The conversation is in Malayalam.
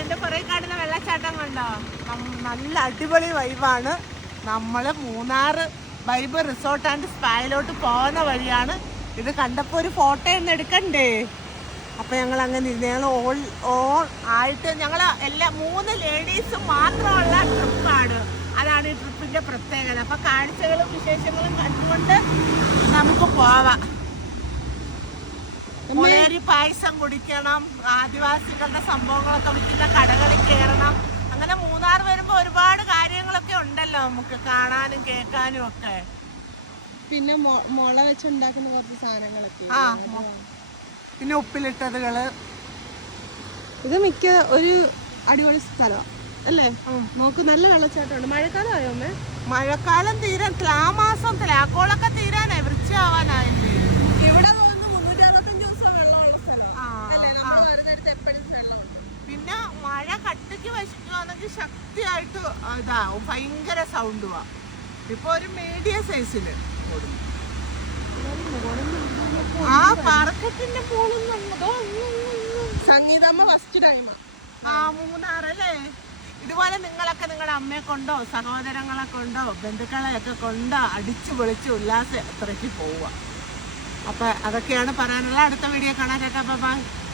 എന്റെ കണ്ടോ? നല്ല അടിപൊളി വൈബാണ് നമ്മൾ മൂന്നാർ വൈബ് റിസോർട്ട് ആൻഡ് സ്പായിലോട്ട് പോകുന്ന വഴിയാണ്. ഇത് കണ്ടപ്പോൾ ഒരു ഫോട്ടോ ഒന്ന് എടുക്കണ്ടേ? അപ്പൊ ഞങ്ങൾ അങ്ങനെ ഇരുന്ന് ഞങ്ങൾ ഓൾ ഓൺ ആയിട്ട് ഞങ്ങൾ എല്ലാ മൂന്ന് ലേഡീസും മാത്രമുള്ള ട്രിപ്പാണ് അതാണ് ഈ ട്രിപ്പിന്റെ പ്രത്യേകത. അപ്പൊ കാഴ്ചകളും വിശേഷങ്ങളും കണ്ടുകൊണ്ട് നമുക്ക് പോവാം. പായസം കുടിക്കണം ആദിവാസികളുടെ സംഭവങ്ങളൊക്കെ വിൽക്കുന്ന കടകളിൽ കയറണം. അങ്ങനെ മൂന്നാർ വരുമ്പോൾ ഒരുപാട് കാര്യങ്ങളൊക്കെ ഉണ്ടല്ലോ നമുക്ക് കാണാനും കേൾക്കാനും ഒക്കെ. പിന്നെ മുള വെച്ചുണ്ടാക്കുന്ന കുറച്ച് സാധനങ്ങളൊക്കെ. ആ പിന്നെ ഉപ്പിലിട്ടതുകൾ. ഇത് മിക്ക ഒരു അടിപൊളി സ്ഥലമാണ് അല്ലേ? നോക്ക് നല്ല വെള്ളച്ചാട്ടമുണ്ട്. മഴക്കാലം ആയോ അമ്മേ? മഴക്കാലം തീരെ തുലാമാസം എപ്പോഴും വെള്ളമുണ്ട്. പിന്നെ മഴ കട്ടിക്ക് വശിക്കുകയാണെങ്കിൽ ശക്തിയായിട്ട് ഇതാവും. ഭയങ്കര സൗണ്ട് വാ. ഇപ്പൊ ഒരു മീഡിയ സൈസിൽ. ആ പറക്കത്തിന്റെ മുകളിൽ സംഗീതമ്മ ഫസ്റ്റ് ടൈം ആ. മൂന്നാറല്ലേ? ഇതുപോലെ നിങ്ങളൊക്കെ നിങ്ങളുടെ അമ്മയെ കൊണ്ടോ സഹോദരങ്ങളെ കൊണ്ടോ ബന്ധുക്കളെയൊക്കെ കൊണ്ടോ അടിച്ചു പൊളിച്ച് ഉല്ലാസ അത്രയ്ക്ക് പോവുക. അപ്പൊ അതൊക്കെയാണ് പറയാനുള്ളത്. അടുത്ത വീഡിയോ കാണാൻ ചേട്ടാ ബൈ.